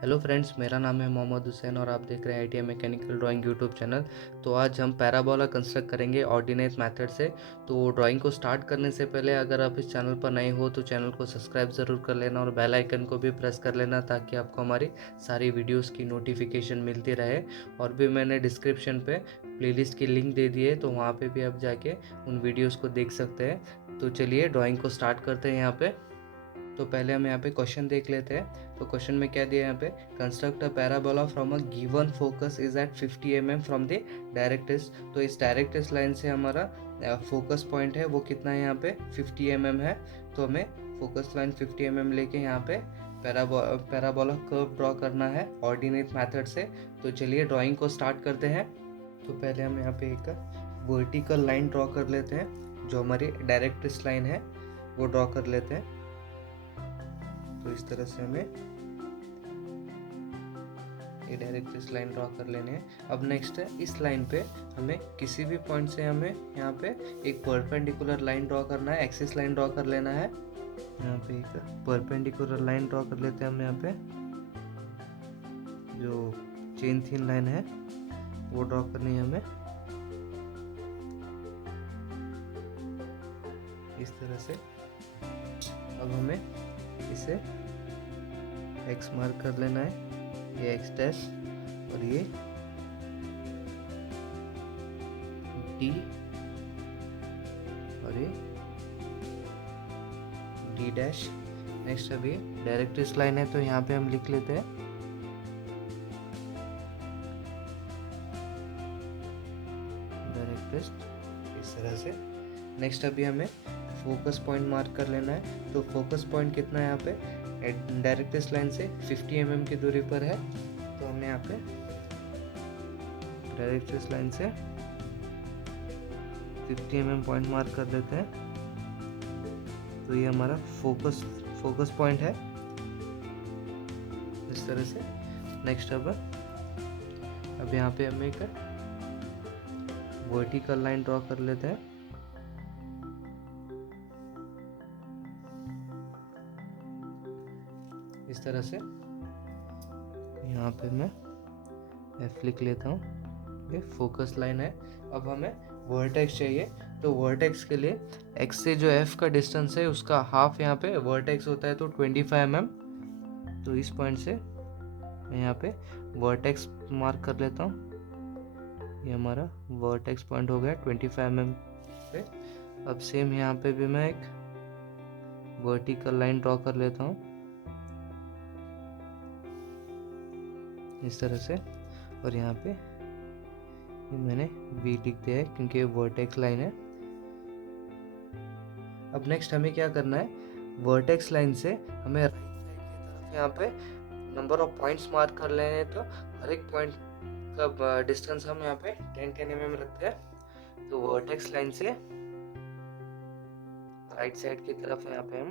Hello friends, मेरा नाम है मोहम्मद हुसैन और आप देख रहे हैं ITI mechanical drawing YouTube channel. तो आज हम पैराबोला कंस्ट्रक्ट करेंगे ऑर्डिनेट मेथड से। तो ड्राइंग को स्टार्ट करने से पहले अगर आप इस चैनल पर नए हो तो चैनल को सब्सक्राइब ज़रूर कर लेना और बेल आइकन को भी प्रेस कर लेना ताकि आपको हमारी सारी वीडियोज़ की नोटिफिकेशन मिलती रहे। और भी मैंने डिस्क्रिप्शन पे प्लेलिस्ट की लिंक दे दी है, तो वहाँ पे भी आप जाके उन वीडियोज़ को देख सकते हैं। तो चलिए ड्राइंग को स्टार्ट करते हैं यहाँ पे। तो पहले हम यहाँ पे क्वेश्चन देख लेते हैं। तो क्वेश्चन में क्या दिया है यहाँ पे, construct a parabola from a given focus is at 50 mm from the directrix. तो इस डायरेक्ट्रिक्स लाइन से हमारा फोकस पॉइंट है वो कितना है यहाँ पे 50 mm है। तो हमें फोकस लाइन 50 mm लेके यहाँ पे पैराबोला कर्व ड्रॉ करना है ऑर्डिनेट मेथड से। तो चलिए ड्राइंग को स्टार्ट करते हैं। तो पहले हम यहाँ पे एक वर्टिकल लाइन ड्रॉ कर लेते हैं, जो हमारी डायरेक्ट्रिक्स लाइन है वो ड्रॉ कर लेते हैं। तो इस तरह से हमें ये डायरेक्ट्रिक्स लाइन ड्रॉ कर लेने हैं। अब नेक्स्ट है, इस लाइन पे हमें किसी भी पॉइंट से हमें यहाँ पे एक परपेंडिकुलर लाइन ड्रॉ करना है, एक्सिस लाइन ड्रॉ कर लेना है। यहाँ पे एक परपेंडिकुलर लाइन ड्रॉ कर लेते हैं हम। यहाँ पे जो चेन थिन लाइन है वो ड्रॉ करनी है हमें इस तरह से। अब हमें इसे एक्स मार्क कर लेना है, ये एक्स डैश और ये डी और ये डी डैश। नेक्स्ट अभी डायरेक्ट्रिक्स लाइन है तो यहाँ पे हम लिख लेते हैं डायरेक्ट्रिक्स इस तरह से। नेक्स्ट अभी हमें फोकस पॉइंट मार्क कर लेना है। तो फोकस पॉइंट कितना है यहाँ पे डायरेक्ट्रिक्स लाइन से 50 mm की दूरी पर है। तो हमने यहाँ पे डायरेक्ट्रिक्स लाइन से 50 mm पॉइंट मार्क कर देते हैं। तो ये हमारा फोकस पॉइंट है इस तरह से। नेक्स्ट अब यहाँ पे हम एक वर्टिकल लाइन ड्रॉ कर लेते हैं। इस तरह से यहाँ पे मैं एफ लिख लेता हूँ, ये फोकस लाइन है। अब हमें वर्टेक्स चाहिए। तो वर्टेक्स के लिए एक्स से जो एफ का डिस्टेंस है उसका हाफ यहाँ पे वर्टेक्स होता है, तो 25 mm। तो इस पॉइंट से मैं यहाँ पे वर्टेक्स मार्क कर लेता हूँ। ये हमारा वर्टेक्स पॉइंट हो गया 25 mm पे। अब सेम यहाँ पे भी मैं एक वर्टिकल लाइन ड्रॉ कर लेता हूँ इस तरह से। और यहाँ पे ये मैंने V लिख दिया है क्योंकि ये वर्टेक्स लाइन है। अब नेक्स्ट हमें क्या करना है, वर्टेक्स लाइन से हमें राइट साइड की तरफ यहाँ पे नंबर ऑफ पॉइंट्स मार्क कर लेने हैं। तो हर एक पॉइंट का डिस्टेंस हम यहाँ पे 10 mm रखते हैं। तो वर्टेक्स लाइन से राइट साइड की तरफ यहाँ पे हम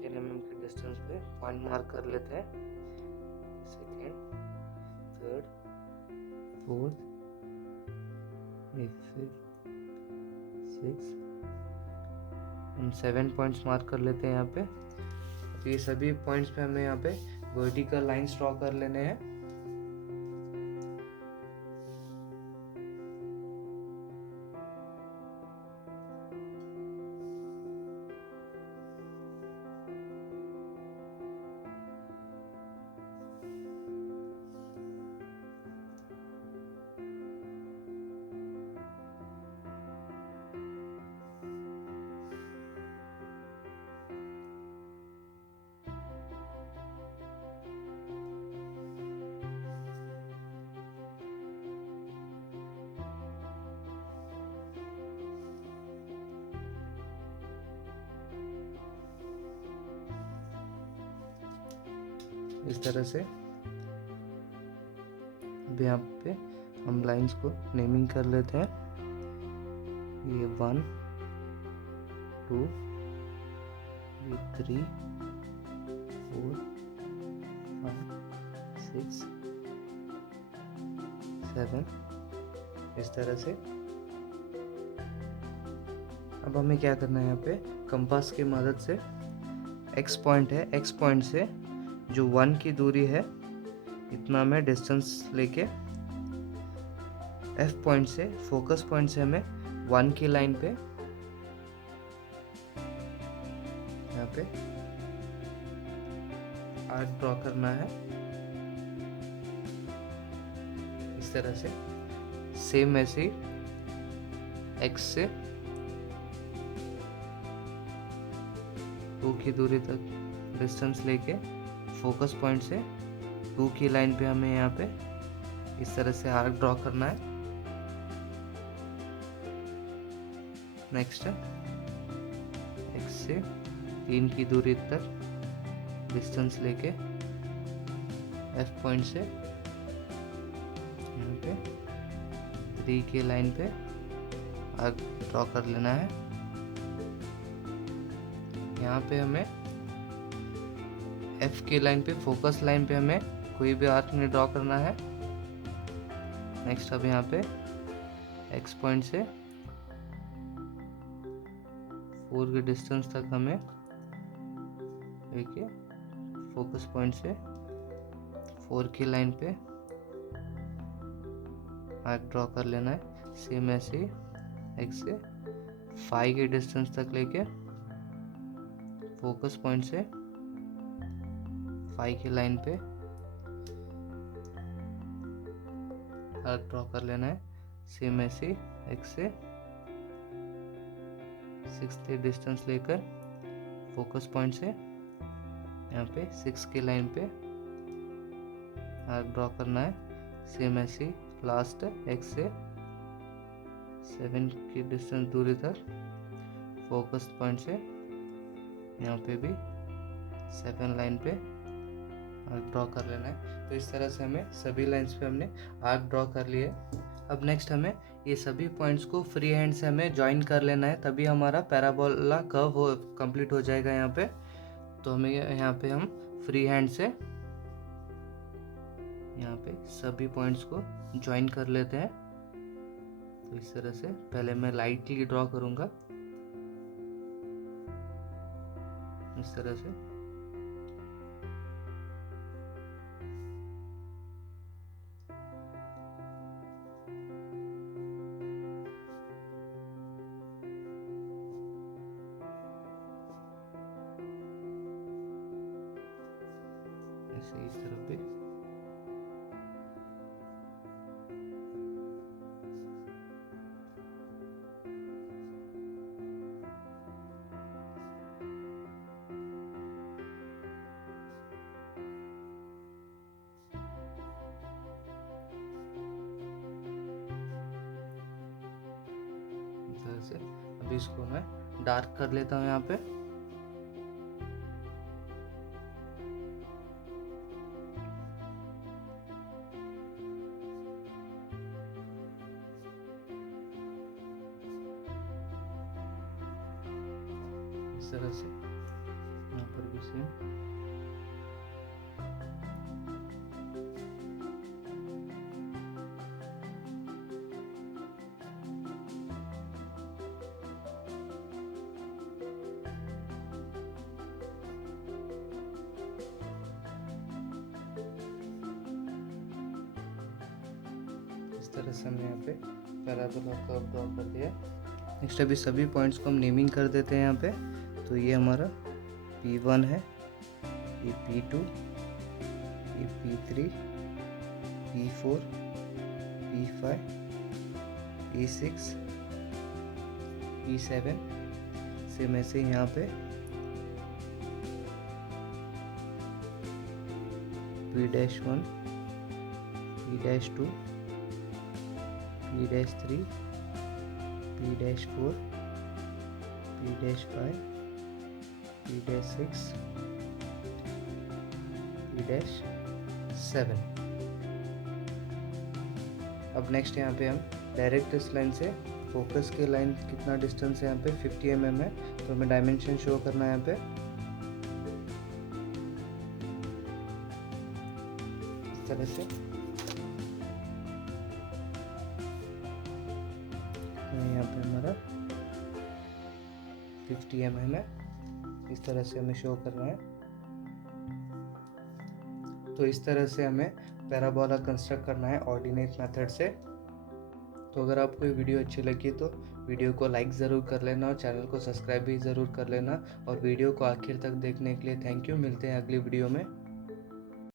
10 mm के डिस्टेंस पे पॉइंट मार्क कर लेते हैं। सेकेंड, थर्ड, फोर्थ, फिफ्थ, 6, हम 7 पॉइंट्स मार्क कर लेते हैं यहाँ पे। तो ये सभी पॉइंट्स पे हमें यहाँ पे वर्टिकल लाइंस ड्रॉ कर लेने हैं। इस तरह से अब यहाँ पे हम लाइंस को नेमिंग कर लेते हैं। ये 1, 2, ये 3, 4, 5, 6, 7 इस तरह से। अब हमें क्या करना है, यहाँ पे कंपास की मदद से एक्स पॉइंट है, एक्स पॉइंट से जो 1 की दूरी है इतना मैं डिस्टेंस लेके एफ पॉइंट से, फोकस पॉइंट से हमें 1 की लाइन पे यहाँ पे आर्क ड्रॉ करना है इस तरह से। सेम ऐसे ही एक्स से 2 की दूरी तक डिस्टेंस लेके फोकस पॉइंट से 2 की लाइन पे हमें यहाँ पे इस तरह से आर्क ड्रॉ करना है। नेक्स्ट एक्स से 3 की दूरी तक डिस्टेंस लेके एफ पॉइंट से यहाँ पे 3 की लाइन पे आर्क ड्रॉ कर लेना है। यहाँ पे हमें एफ की लाइन पे, फोकस लाइन पे हमें कोई भी आर्क नहीं ड्रॉ करना है। नेक्स्ट अब यहाँ पे एक्स पॉइंट से 4 की डिस्टेंस तक हमें देखिए फोकस पॉइंट से 4 की लाइन पे आर्क ड्रॉ कर लेना है। सेम ऐसे ही एक्स से 5 की डिस्टेंस तक लेके फोकस पॉइंट से 5 की लाइन पे आर्क ड्रॉ कर लेना है। सेम ऐसे ही एक्स से 6 की डिस्टेंस लेकर फोकस पॉइंट से यहाँ पे 6 की लाइन पे आर्क ड्रॉ करना है। सेम ऐसे ही लास्ट एक्स से 7 की डिस्टेंस दूरी तक फोकस पॉइंट से यहाँ पे भी 7 लाइन पे आर्क ड्रॉ कर लेना है। तो इस तरह से हमें सभी लाइंस पे हमने आर्क ड्रॉ कर लिए। अब नेक्स्ट हमें ये सभी पॉइंट्स को फ्री हैंड से हमें ज्वाइन कर लेना है, तभी हमारा पैराबोला कर्व हो कंप्लीट हो जाएगा यहाँ पे। तो हमें यहाँ पे हम फ्री हैंड से यहाँ पे सभी पॉइंट्स को ज्वाइन कर लेते हैं। तो इस तरह से पहले मैं लाइटली ड्रॉ करूँगा इस तरह से। ऐसे इस तरह पे से। अभी इसको मैं डार्क कर लेता हूँ यहाँ पे। इस तरह से यहाँ पर भी सेम। इस तरह से हमने यहाँ पे पैराबोला कर्व ड्रॉ कर दिया। नेक्स्ट अभी सभी पॉइंट्स को हम नेमिंग कर देते हैं यहाँ पे। तो ये हमारा P1 है, ये P2, ये P3, P4, P5, P6, P7। Same ऐसे यहाँ पे P-1, P-2, P-3, P-4, P-5, P-6, P-7। अब नेक्स्ट यहाँ पे हम डायरेक्ट इस लाइन से फोकस के लाइन कितना डिस्टेंस है यहाँ पे 50 mm है, तो हमें डायमेंशन शो करना है यहाँ पे इस तरह से। यहाँ पे हमारा 50 mm है। इस तरह से हमें शो करना है। तो इस तरह से हमें पैराबोला कंस्ट्रक्ट करना है ऑर्डिनेट मेथड से। तो अगर आपको ये वीडियो अच्छी लगी तो वीडियो को लाइक ज़रूर कर लेना और चैनल को सब्सक्राइब भी ज़रूर कर लेना। और वीडियो को आखिर तक देखने के लिए थैंक यू। मिलते हैं अगली वीडियो में।